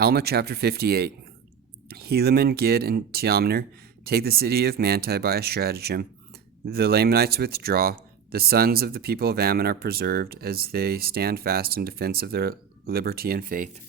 Alma chapter 58. Helaman, Gid, and Teomner take the city of Manti by a stratagem. The Lamanites withdraw. The sons of the people of Ammon are preserved as they stand fast in defense of their liberty and faith.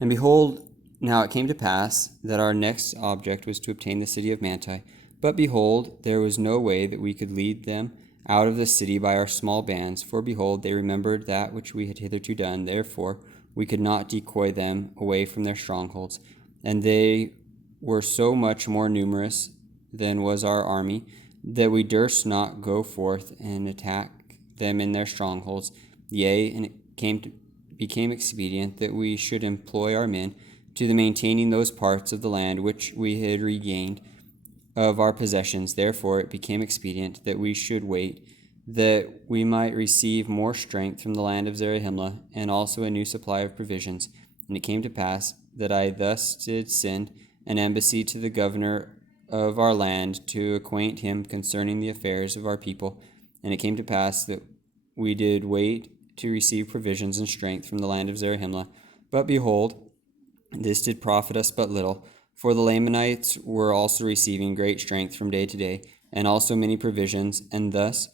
And behold, now it came to pass that our next object was to obtain the city of Manti. But behold, there was no way that we could lead them out of the city by our small bands. For behold, they remembered that which we had hitherto done. Therefore, we could not decoy them away from their strongholds. And they were so much more numerous than was our army, that we durst not go forth and attack them in their strongholds. Yea, and it became expedient that we should employ our men to the maintaining those parts of the land which we had regained of our possessions. Therefore it became expedient that we should wait, that we might receive more strength from the land of Zarahemla, and also a new supply of provisions. And it came to pass that I thus did send an embassy to the governor of our land to acquaint him concerning the affairs of our people. And it came to pass that we did wait to receive provisions and strength from the land of Zarahemla. But behold, this did profit us but little, for the Lamanites were also receiving great strength from day to day, and also many provisions, and thus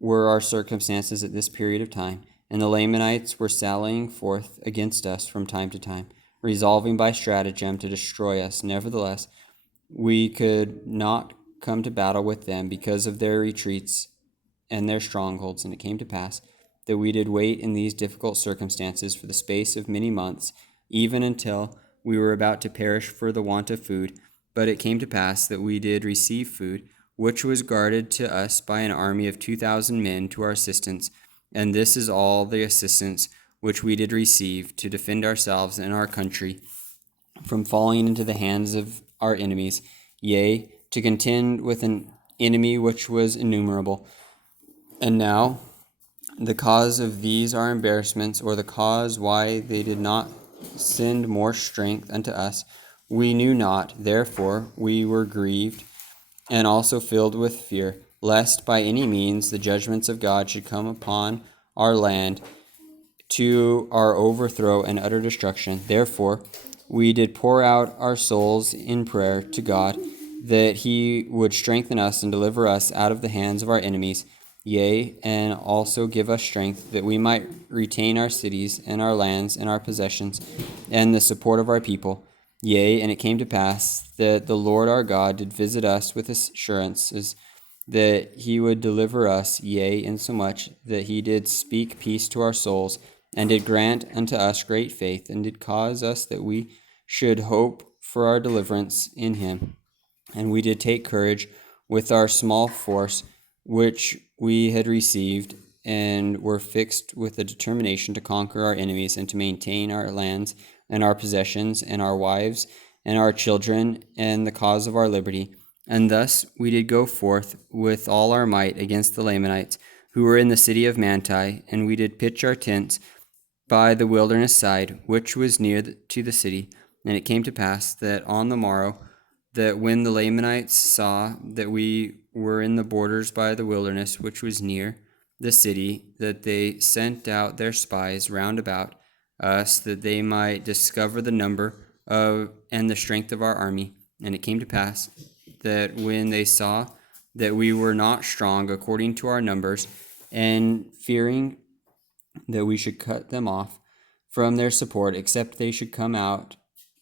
were our circumstances at this period of time. And the Lamanites were sallying forth against us from time to time, resolving by stratagem to destroy us. Nevertheless, we could not come to battle with them because of their retreats and their strongholds. And it came to pass that we did wait in these difficult circumstances for the space of many months, even until we were about to perish for the want of food. But it came to pass that we did receive food, which was guarded to us by an army of 2,000 men to our assistance. And this is all the assistance which we did receive to defend ourselves and our country from falling into the hands of our enemies, yea, to contend with an enemy which was innumerable. And now the cause of these our embarrassments, or the cause why they did not send more strength unto us, we knew not. Therefore we were grieved, and also filled with fear, lest by any means the judgments of God should come upon our land to our overthrow and utter destruction. Therefore we did pour out our souls in prayer to God, that he would strengthen us and deliver us out of the hands of our enemies, yea, and also give us strength, that we might retain our cities and our lands and our possessions and the support of our people. Yea, and it came to pass that the Lord our God did visit us with assurances that he would deliver us, yea, insomuch that he did speak peace to our souls, and did grant unto us great faith, and did cause us that we should hope for our deliverance in him. And we did take courage with our small force which we had received, and were fixed with a determination to conquer our enemies, and to maintain our lands and our possessions and our wives and our children and the cause of our liberty. And thus we did go forth with all our might against the Lamanites, who were in the city of Manti, and we did pitch our tents by the wilderness side, which was near to the city. And it came to pass that on the morrow, that when the Lamanites saw that we were in the borders by the wilderness, which was near the city, that they sent out their spies round about us, that they might discover the number of and the strength of our army. And it came to pass that when they saw that we were not strong according to our numbers, and fearing that we should cut them off from their support, except they should come out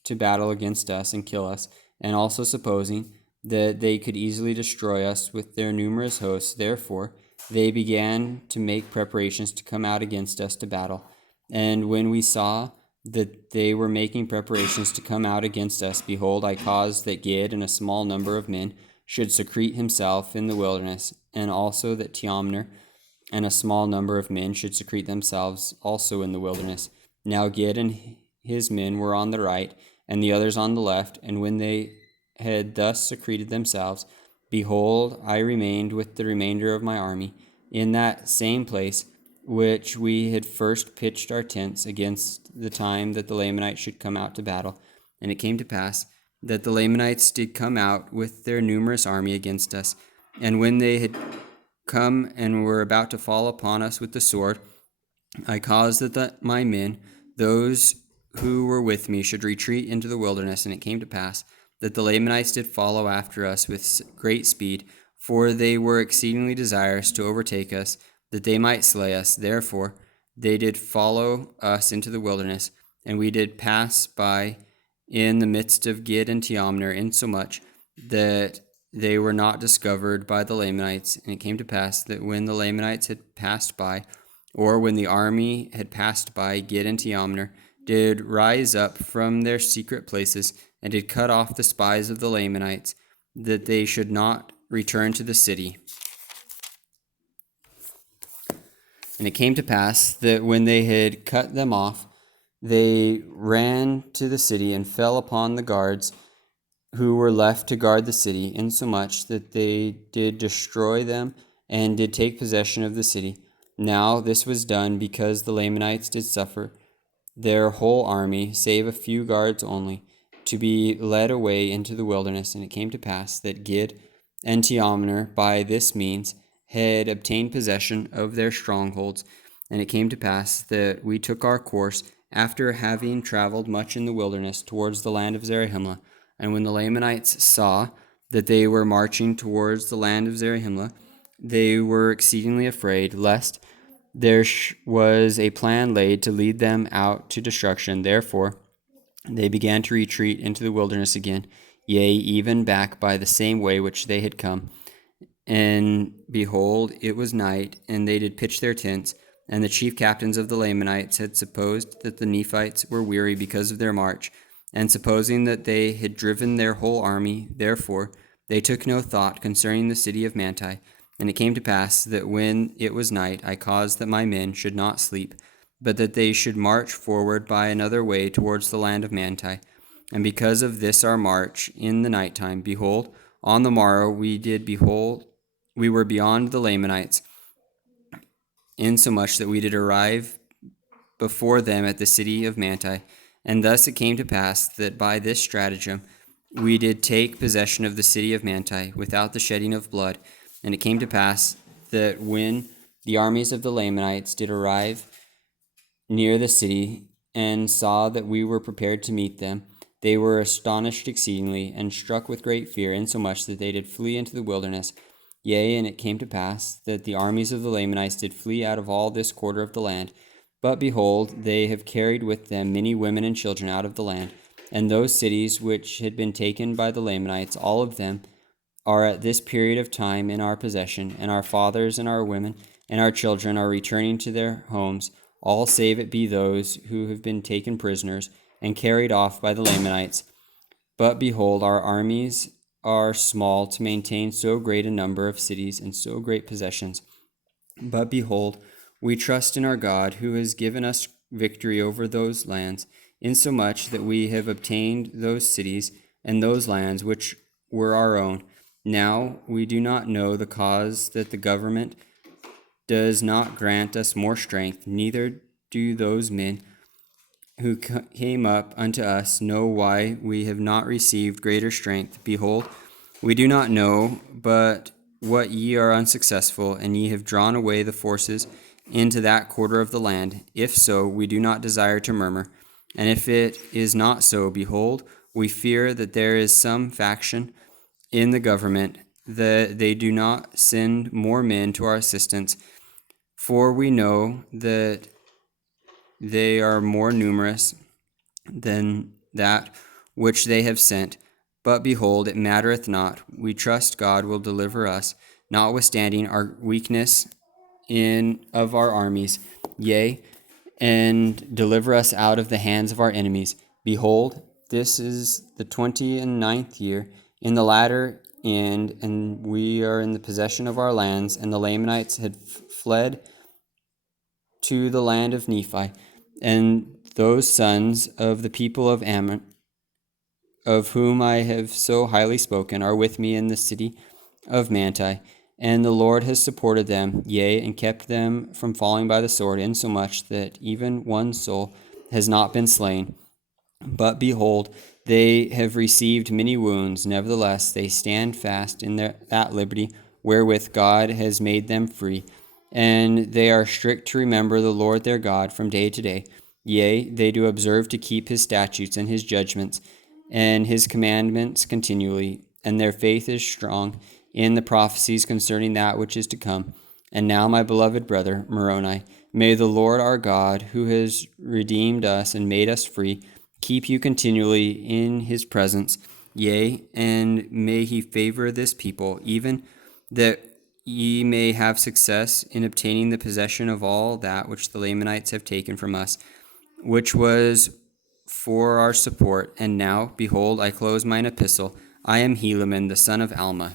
to battle against us and kill us, and also supposing that they could easily destroy us with their numerous hosts, therefore they began to make preparations to come out against us to battle. And when we saw that they were making preparations to come out against us, behold, I caused that Gid and a small number of men should secrete himself in the wilderness, and also that Teomner and a small number of men should secrete themselves also in the wilderness. Now Gid and his men were on the right, and the others on the left. And when they had thus secreted themselves, behold, I remained with the remainder of my army in that same place which we had first pitched our tents against the time that the Lamanites should come out to battle. And it came to pass that the Lamanites did come out with their numerous army against us. And when they had come and were about to fall upon us with the sword, I caused that my men, those who were with me should retreat into the wilderness. And it came to pass that the Lamanites did follow after us with great speed, for they were exceedingly desirous to overtake us, that they might slay us. Therefore they did follow us into the wilderness, and we did pass by in the midst of Gid and Teomner, insomuch that they were not discovered by the Lamanites. And it came to pass that when the Lamanites had passed by, or when the army had passed by Gid and Teomner, did rise up from their secret places, and did cut off the spies of the Lamanites, that they should not return to the city. And it came to pass that when they had cut them off, they ran to the city and fell upon the guards who were left to guard the city, insomuch that they did destroy them and did take possession of the city. Now this was done because the Lamanites did suffer their whole army, save a few guards only, to be led away into the wilderness. And it came to pass that Gid and Teomner by this means had obtained possession of their strongholds. And it came to pass that we took our course, after having traveled much in the wilderness, towards the land of Zarahemla. And when the Lamanites saw that they were marching towards the land of Zarahemla, they were exceedingly afraid, lest there was a plan laid to lead them out to destruction. Therefore they began to retreat into the wilderness again, yea, even back by the same way which they had come. And behold, it was night, and they did pitch their tents. And the chief captains of the Lamanites had supposed that the Nephites were weary because of their march, and supposing that they had driven their whole army, therefore they took no thought concerning the city of Manti. And it came to pass that when it was night, I caused that my men should not sleep, but that they should march forward by another way towards the land of Manti. And because of this our march in the night time, behold, on the morrow we were beyond the Lamanites, insomuch that we did arrive before them at the city of Manti. And thus it came to pass that by this stratagem we did take possession of the city of Manti without the shedding of blood. And it came to pass that when the armies of the Lamanites did arrive near the city, and saw that we were prepared to meet them, they were astonished exceedingly, and struck with great fear, insomuch that they did flee into the wilderness. Yea, and it came to pass that the armies of the Lamanites did flee out of all this quarter of the land. But behold, they have carried with them many women and children out of the land, and those cities which had been taken by the Lamanites, all of them are at this period of time in our possession, and our fathers and our women and our children are returning to their homes, all save it be those who have been taken prisoners and carried off by the Lamanites. But behold, our armies are small to maintain so great a number of cities and so great possessions. But behold, we trust in our God, who has given us victory over those lands, insomuch that we have obtained those cities and those lands which were our own. Now we do not know the cause that the government does not grant us more strength, neither do those men who came up unto us know why we have not received greater strength. Behold, we do not know, but what ye are unsuccessful, and ye have drawn away the forces into that quarter of the land. If so, we do not desire to murmur. And if it is not so, behold, we fear that there is some faction in the government, that they do not send more men to our assistance. For we know that they are more numerous than that which they have sent. But behold, it mattereth not. We trust God will deliver us, notwithstanding our weakness of our armies, yea, and deliver us out of the hands of our enemies. Behold, this is the 29th year, in the latter end, and we are in the possession of our lands, and the Lamanites had fled to the land of Nephi, and those sons of the people of Ammon, of whom I have so highly spoken, are with me in the city of Manti. And the Lord has supported them, yea, and kept them from falling by the sword, insomuch that even one soul has not been slain. But behold, they have received many wounds. Nevertheless, they stand fast in that liberty wherewith God has made them free. And they are strict to remember the Lord their God from day to day. Yea, they do observe to keep his statutes and his judgments and his commandments continually, and their faith is strong in the prophecies concerning that which is to come. And now, my beloved brother, Moroni, may the Lord our God, who has redeemed us and made us free, keep you continually in his presence. Yea, and may he favor this people, even that ye may have success in obtaining the possession of all that which the Lamanites have taken from us, which was for our support. And now, behold, I close mine epistle. I am Helaman, the son of Alma.